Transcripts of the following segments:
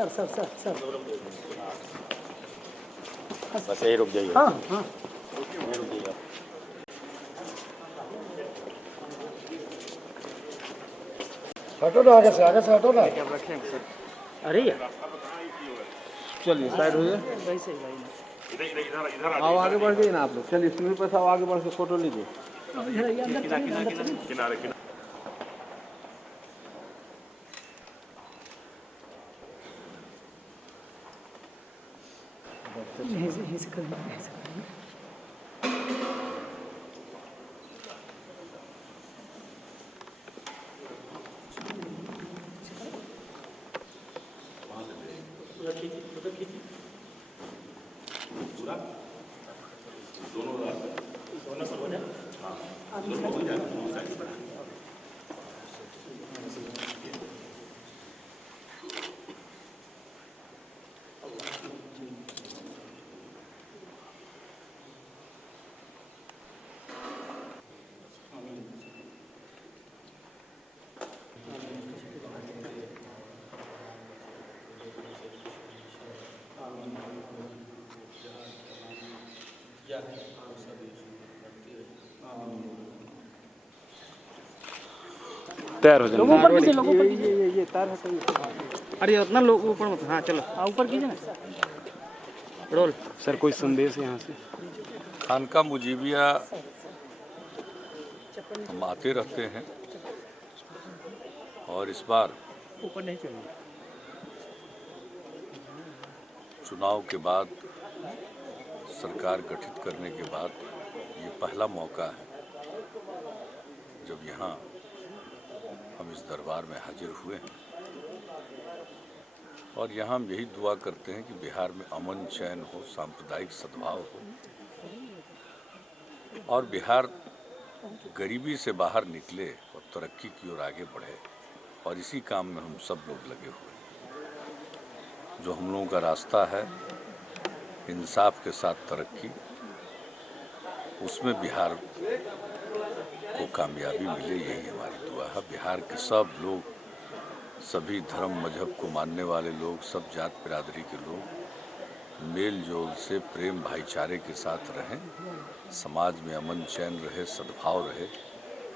Sir sir sir sir बस यही रुक जाइए। हाँ हाँ यहीं रुक जाइए। हटो ना, आगे से हटो ना। अरे यार चलिए साइड हो जाए। वैसे ही भाई आओ आगे बढ़ गए ना आप लोग। चलिए सुनील पर साहब आगे बढ़ के फोटो लीजिए। अब इधर आइए, अंदर चलिए, अंदर चलिए। किनारे यहीं से करेंगे, यहीं से करेंगे। तैयार हो जाए। लोग ऊपर कीजिए, लोग ऊपर कीजिए। ये तार हटाइए। अरे उतना लोग ऊपर मत। हाँ चलो, हाँ ऊपर कीजिए ना। रोल सर कोई संदेश है यहाँ से? खानका मुजीबिया हम आते रहते हैं और इस बार ऊपर नहीं चलिए। चुनाव के बाद, सरकार गठित करने के बाद ये पहला मौका है जब यहाँ हम इस दरबार में हाजिर हुए हैं और यहाँ हम यही दुआ करते हैं कि बिहार में अमन चैन हो, सांप्रदायिक सद्भाव हो और बिहार गरीबी से बाहर निकले और तरक्की की ओर आगे बढ़े। और इसी काम में हम सब लोग लगे हुए हैं। जो हम लोगों का रास्ता है इंसाफ के साथ तरक्की, उसमें बिहार को कामयाबी मिले, यही हमारी दुआ है। बिहार के सब लोग, सभी धर्म मजहब को मानने वाले लोग, सब जात बिरादरी के लोग मेल जोल से प्रेम भाईचारे के साथ रहें, समाज में अमन चैन रहे, सद्भाव रहे,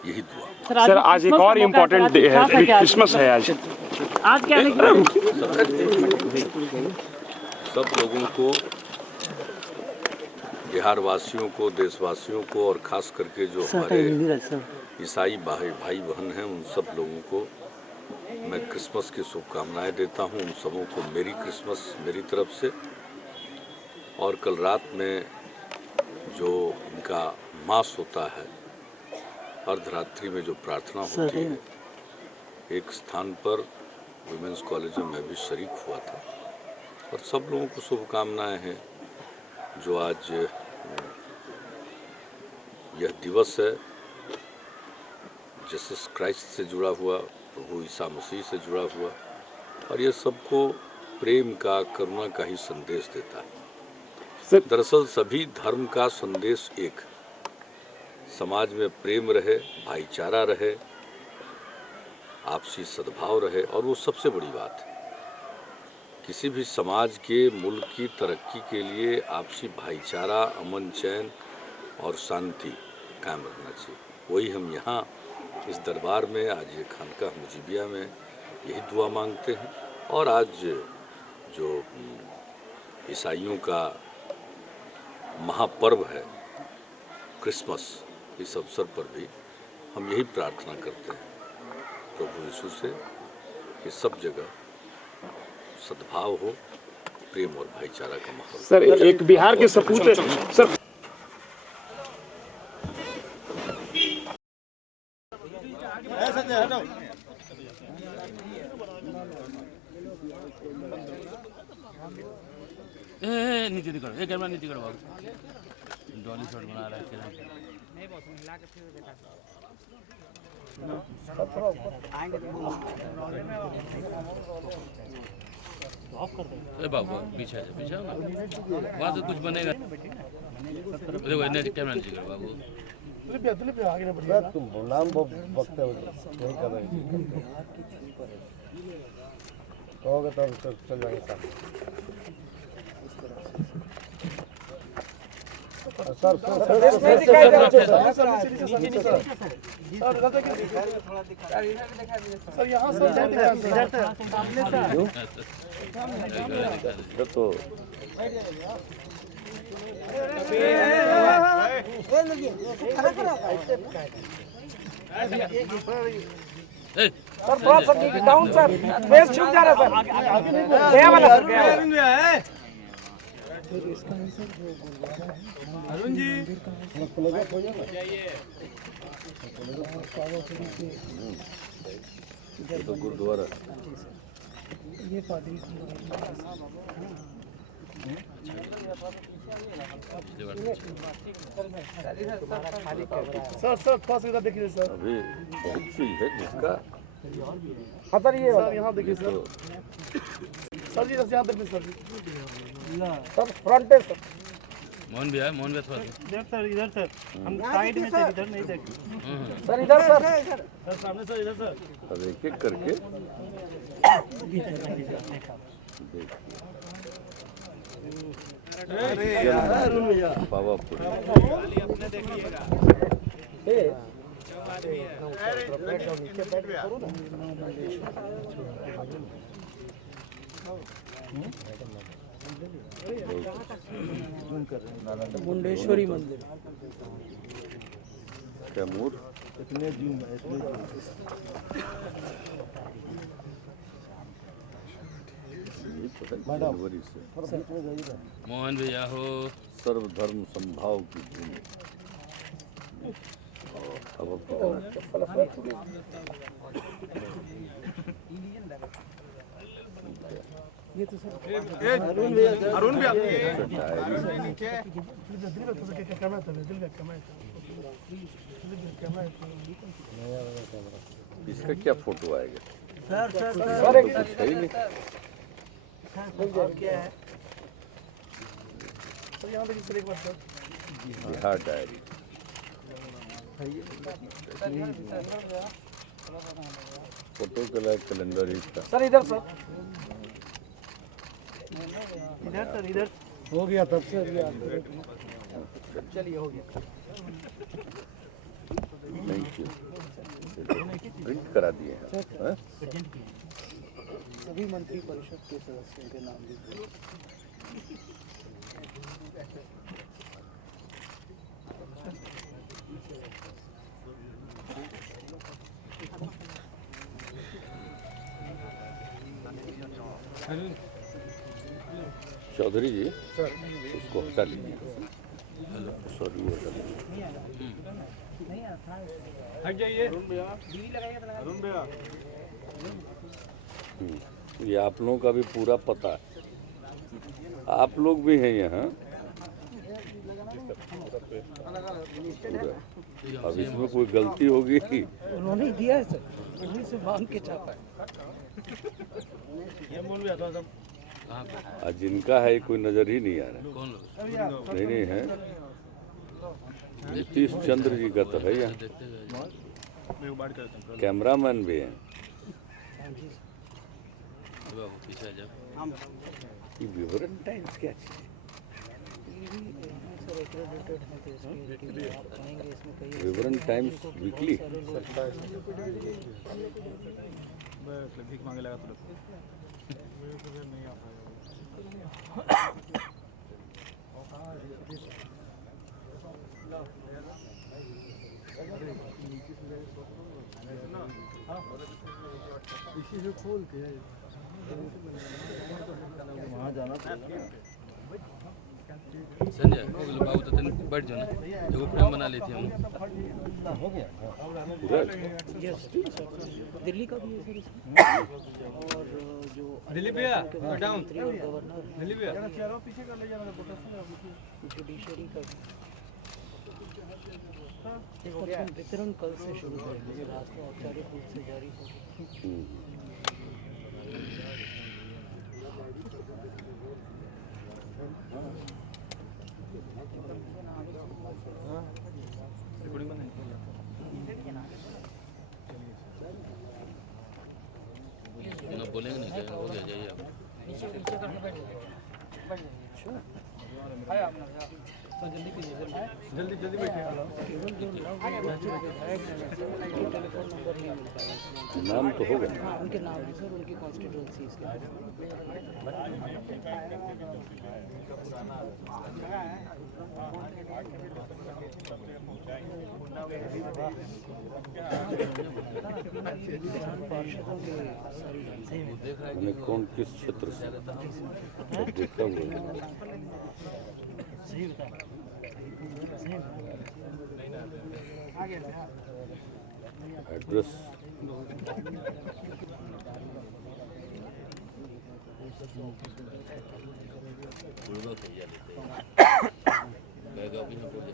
यही दुआ। सर आज एक और इम्पोर्टेंट डे है, क्रिसमस है आज। आज क्या सब लोगों को, बिहार वासियों को, देशवासियों को और खास करके जो हमारे ईसाई भाई बहन हैं उन सब लोगों को मैं क्रिसमस की शुभकामनाएं देता हूं। उन सबों को मेरी क्रिसमस मेरी तरफ से। और कल रात में जो इनका मास होता है, अर्धरात्रि में जो प्रार्थना होती है, एक स्थान पर वुमेंस कॉलेज में मैं भी शरीक हुआ था। और सब लोगों को शुभकामनाएं हैं जो आज यह दिवस है जीसस क्राइस्ट से जुड़ा हुआ, प्रभु ईसा मसीह से जुड़ा हुआ, और यह सबको प्रेम का, करुणा का ही संदेश देता है। दरअसल सभी धर्म का संदेश एक, समाज में प्रेम रहे, भाईचारा रहे, आपसी सद्भाव रहे। और वो सबसे बड़ी बात है, किसी भी समाज के, मुल्क की तरक्की के लिए आपसी भाईचारा, अमन चैन और शांति कायम रखना चाहिए। वही हम यहाँ इस दरबार में, आज ये खानका मुजीबिया में यही दुआ मांगते हैं। और आज जो ईसाइयों का महापर्व है क्रिसमस, इस अवसर पर भी हम यही प्रार्थना करते हैं प्रभु यीशु से कि सब जगह सद्भाव हो, प्रेम और भाईचारा का माहौल। सर एक बिहार के सपूत सर नीचे दिखाओ, एक कैमरा नीचे करो बाबू, डॉली शॉट बना रहा है किरण। नहीं बॉस हिला के फिर देखा ऑफ कर दो। ए बाबू पीछे जा, पीछे ना, वहां से कुछ बनेगा। देखो इन्हें कैमरा नीचे करो बाबू। आगे ना बढ़िए, तुम नाम वक्त है यही कर रहे हैं। कहोगे तो चल जाएंगे साथ। सर यहाँ तो सर थोड़ा सा डाउन सर, फेस छूट जा रहा है सर, गया वाला सर, गया वाला। अरुण जी ये तो गुरुद्वारा सर थोड़ा सा इधर देखिए सर। अभी बहुत चीज है जिसका हाँ सर ये सर यहाँ देखिए सर। सर जी यहाँ देखिए सर जी। सर फ्रंट पे सर। मोहन भी है, मोहन भी थोड़ा इधर सर, हम साइड में थे, इधर नहीं देख सर इधर सर। सर सामने सर, इधर सर। अब एक एक करके पावापुरी मुंडेश्वरी मंदिर कैमूर जनवरी से मोहन भैया हो। सर्वधर्म संभाव की भूमि। अब ये तो सर अरुण भैया इसका क्या फोटो आएगा? सर एक कुछ है ही नहीं। क्या है सर यहाँ देखिए सर एक बार सर। बिहार डायरी फोटो के लायक कैलेंडर इसका। सर इधर सर। इधर सर, इधर हो गया तब से चलिए हो गया। Thank you. प्रिंट करा दिए हैं। सभी मंत्री परिषद के सदस्यों के नाम लिखिए। चौधरी जी उसको हटा लीजिए। सॉरी वो हटा लीजिए। हट जाइए अरुण भैया। ये आप लोगों का भी पूरा पता है। आप लोग भी हैं यहाँ। पूरा। अब इसमें कोई गलती होगी? उन्होंने ही दिया है सर, उन्हीं से मांग के छापा है। ये बोल भी था आज जिनका है कोई नजर ही नहीं आ रहा। कौन लोग? नहीं है। नीतीश चंद्र जी का तो है यहाँ। कैमरामैन भी हैं। पीछे आ जाओ। ये विवरण टाइम्स क्या चीज है? विवरण टाइम्स वीकली। भीख मांगे लगा तो इसी से खोल के वहाँ जाना संजय हो गया बाबू, तो तुम बैठ जाओ ना, एगो फ्रेम बना लेते हम। हो गया पूरा दिल्ली का भी है सर इसमें, और जो दिल्ली भैया डाउन और गवर्नर दिल्ली भैया पीछे कर ले जाना, जुडिशरी का भी वितरण कल से शुरू करेंगे, रात को औपचारिक रूप से जारी होगी। बोलेंगे नहीं क्या हो गया जाइए आप। जल्दी जल्दी बैठिए। केवल जो विधायक हैं सर उनके टेलीफोन नंबर नहीं मिल पाया। नाम तो होगा। हाँ उनके नाम है सर, उनकी कॉन्स्टिट्यूंसी इसके। पार्षदों के सारी जानकारी मैंने कौन किस क्षेत्र से देखा हुआ है। एड्रेस पूर्वक भैया लेते हैं बैग ऑफिस में बोल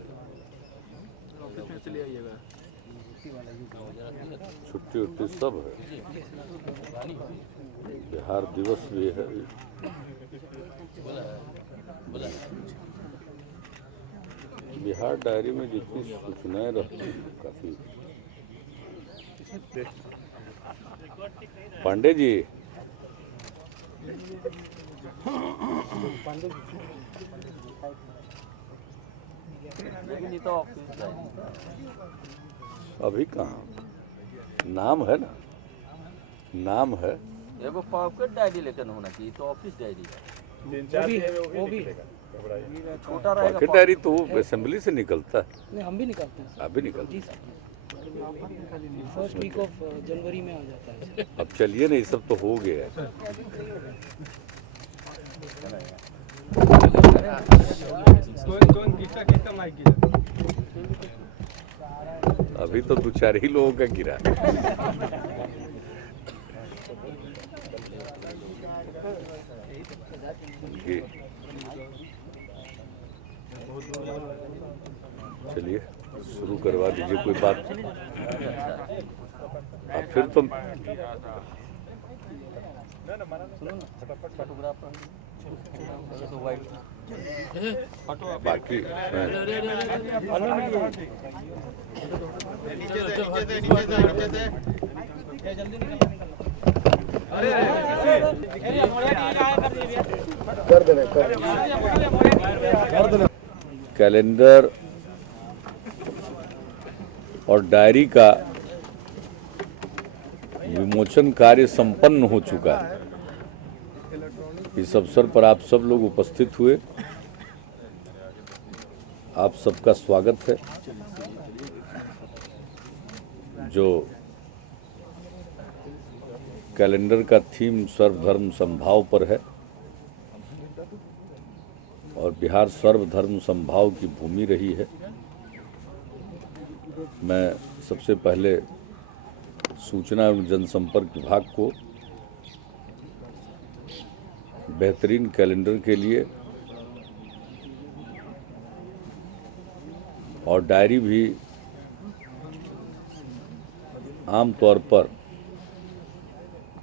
कितने चले आइएगा। छुट्टी उट्टी सब है। बिहार दिवस भी है। बोला बिहार डायरी में जितनी सूचनाएं रहती हैं काफी। पांडे जी अभी कहाँ, नाम है ना, नाम है। एगो पॉकेट डायरी लेकर होना चाहिए तो ऑफिस डायरी वो भी छोटा पॉकेट डायरी तो वो असेंबली से निकलता है। नहीं, हम भी निकालते हैं सर। अभी निकलता जी sir, first week of January में आ जाता है। है। अब चलिए ना, ये सब तो हो गया है। अभी तो 2-4 ही लोगों का गिरा। चलिए शुरू करवा दीजिए कोई बात। अब फिर तुम बाकी कैलेंडर और डायरी का विमोचन कार्य संपन्न हो चुका है। इस अवसर पर आप सब लोग उपस्थित हुए, आप सबका स्वागत है। जो कैलेंडर का थीम सर्वधर्म समभाव पर है और बिहार सर्वधर्म समभाव की भूमि रही है। मैं सबसे पहले सूचना एवं जनसंपर्क विभाग को बेहतरीन कैलेंडर के लिए और डायरी भी आम तौर पर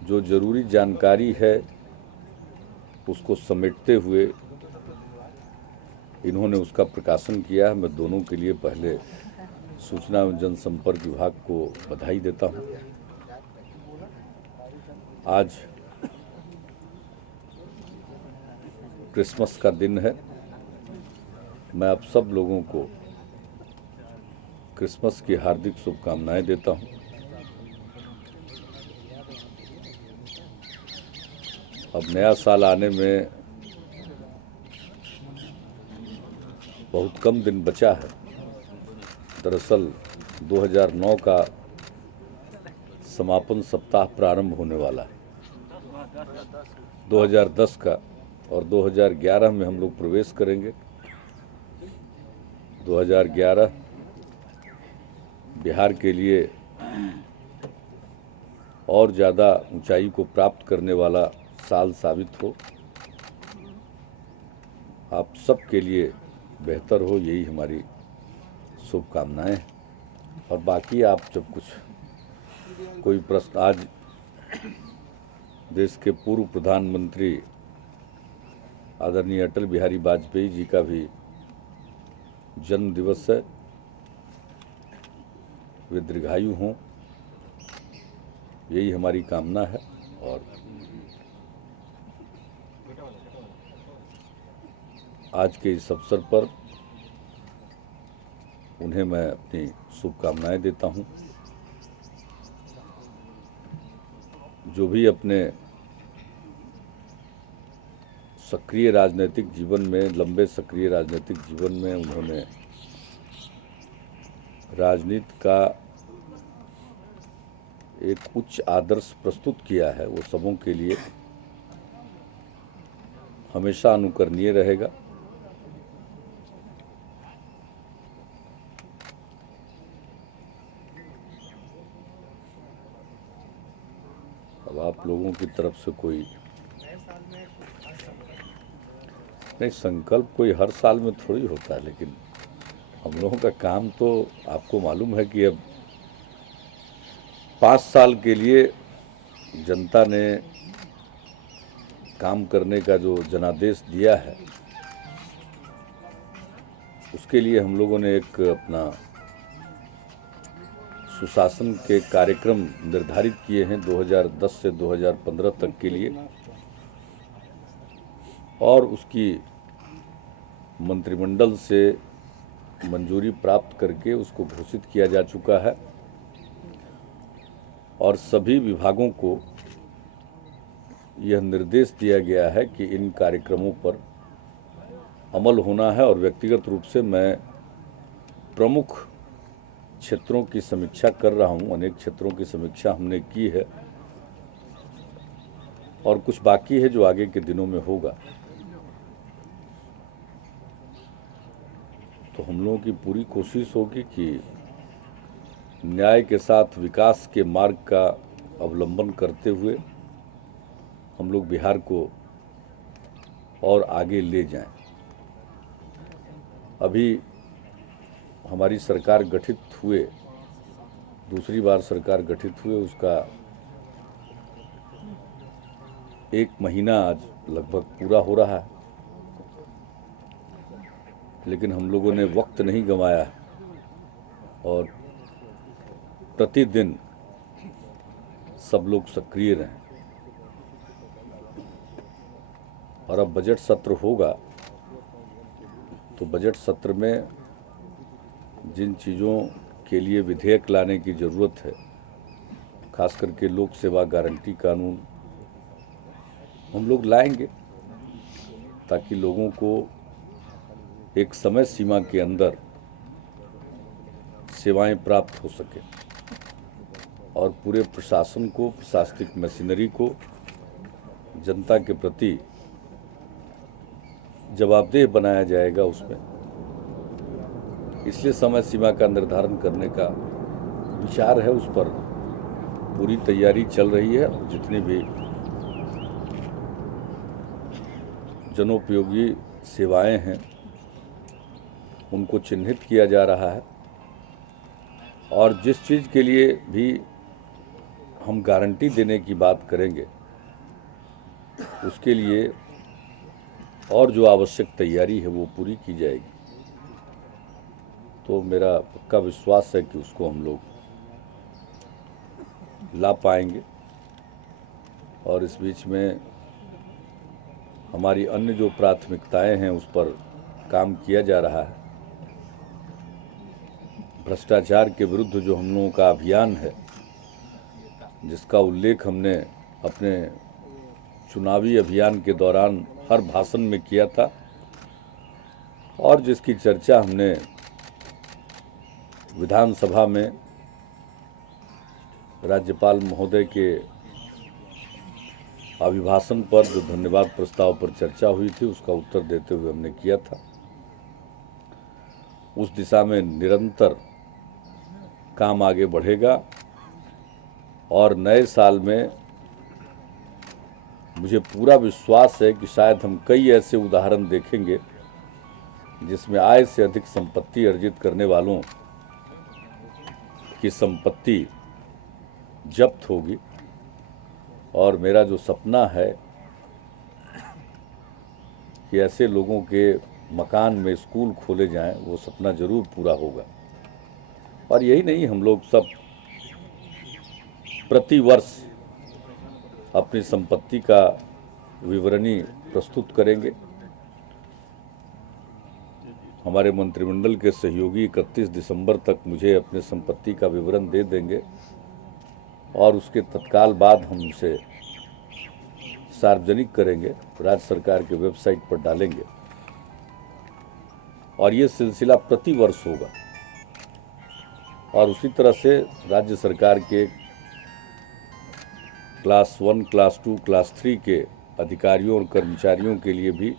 जो जरूरी जानकारी है उसको समेटते हुए इन्होंने उसका प्रकाशन किया है। मैं दोनों के लिए पहले सूचना एवं जनसंपर्क विभाग को बधाई देता हूं। आज क्रिसमस का दिन है। मैं आप सब लोगों को क्रिसमस की हार्दिक शुभकामनाएं देता हूं। अब नया साल आने में बहुत कम दिन बचा है। दरअसल 2009 का समापन सप्ताह प्रारंभ होने वाला है, 2010 का, और 2011 में हम लोग प्रवेश करेंगे। 2011 बिहार के लिए और ज़्यादा ऊंचाई को प्राप्त करने वाला साल साबित हो। आप सब के लिए बेहतर हो, यही हमारी शुभकामनाएं। और बाकी आप जब कुछ कोई प्रश्न, आज देश के पूर्व प्रधानमंत्री आदरणीय अटल बिहारी वाजपेयी जी का भी जन्म दिवस है। वे दीर्घायु हों, यही हमारी कामना है। और आज के इस अवसर पर उन्हें मैं अपनी शुभकामनाएं देता हूं। जो भी अपने सक्रिय राजनीतिक जीवन में, लंबे सक्रिय राजनीतिक जीवन में उन्होंने राजनीति का एक उच्च आदर्श प्रस्तुत किया है, वो सबों के लिए हमेशा अनुकरणीय रहेगा। अब आप लोगों की तरफ से कोई नहीं, संकल्प कोई हर साल में थोड़ी होता है, लेकिन हम लोगों का काम तो आपको मालूम है कि अब 5 साल के लिए जनता ने काम करने का जो जनादेश दिया है, उसके लिए हम लोगों ने एक अपना सुशासन के कार्यक्रम निर्धारित किए हैं 2010 से 2015 तक के लिए, और उसकी मंत्रिमंडल से मंजूरी प्राप्त करके उसको घोषित किया जा चुका है। और सभी विभागों को यह निर्देश दिया गया है कि इन कार्यक्रमों पर अमल होना है। और व्यक्तिगत रूप से मैं प्रमुख क्षेत्रों की समीक्षा कर रहा हूं। अनेक क्षेत्रों की समीक्षा हमने की है और कुछ बाकी है जो आगे के दिनों में होगा। तो हम लोगों की पूरी कोशिश होगी कि न्याय के साथ विकास के मार्ग का अवलंबन करते हुए हम लोग बिहार को और आगे ले जाएं। अभी हमारी सरकार गठित हुए, दूसरी बार सरकार गठित हुए, उसका 1 महीना आज लगभग पूरा हो रहा है, लेकिन हम लोगों ने वक्त नहीं गंवाया और प्रतिदिन सब लोग सक्रिय रहें। और अब बजट सत्र होगा, तो बजट सत्र में जिन चीज़ों के लिए विधेयक लाने की ज़रूरत है, खास करके लोक सेवा गारंटी कानून, हम लोग लाएंगे ताकि लोगों को एक समय सीमा के अंदर सेवाएं प्राप्त हो सके और पूरे प्रशासन को, प्रशासनिक मशीनरी को जनता के प्रति जवाबदेह बनाया जाएगा उसमें। इसलिए समय सीमा का निर्धारण करने का विचार है, उस पर पूरी तैयारी चल रही है। जितनी भी जनोपयोगी सेवाएं हैं उनको चिन्हित किया जा रहा है और जिस चीज़ के लिए भी हम गारंटी देने की बात करेंगे उसके लिए और जो आवश्यक तैयारी है वो पूरी की जाएगी। तो मेरा पक्का विश्वास है कि उसको हम लोग ला पाएंगे। और इस बीच में हमारी अन्य जो प्राथमिकताएं हैं उस पर काम किया जा रहा है। भ्रष्टाचार के विरुद्ध जो हम लोगों का अभियान है, जिसका उल्लेख हमने अपने चुनावी अभियान के दौरान हर भाषण में किया था और जिसकी चर्चा हमने विधानसभा में राज्यपाल महोदय के अभिभाषण पर जो धन्यवाद प्रस्ताव पर चर्चा हुई थी उसका उत्तर देते हुए हमने किया था। उस दिशा में निरंतर काम आगे बढ़ेगा और नए साल में मुझे पूरा विश्वास है कि शायद हम कई ऐसे उदाहरण देखेंगे जिसमें आय से अधिक संपत्ति अर्जित करने वालों की संपत्ति जब्त होगी। और मेरा जो सपना है कि ऐसे लोगों के मकान में स्कूल खोले जाएं, वो सपना जरूर पूरा होगा। और यही नहीं, हम लोग सब प्रति वर्ष अपनी संपत्ति का विवरणी प्रस्तुत करेंगे। हमारे मंत्रिमंडल के सहयोगी 31 दिसंबर तक मुझे अपने संपत्ति का विवरण दे देंगे और उसके तत्काल बाद हम उसे सार्वजनिक करेंगे, राज्य सरकार के वेबसाइट पर डालेंगे और ये सिलसिला प्रति वर्ष होगा। और उसी तरह से राज्य सरकार के क्लास 1, क्लास 2, क्लास 3 के अधिकारियों और कर्मचारियों के लिए भी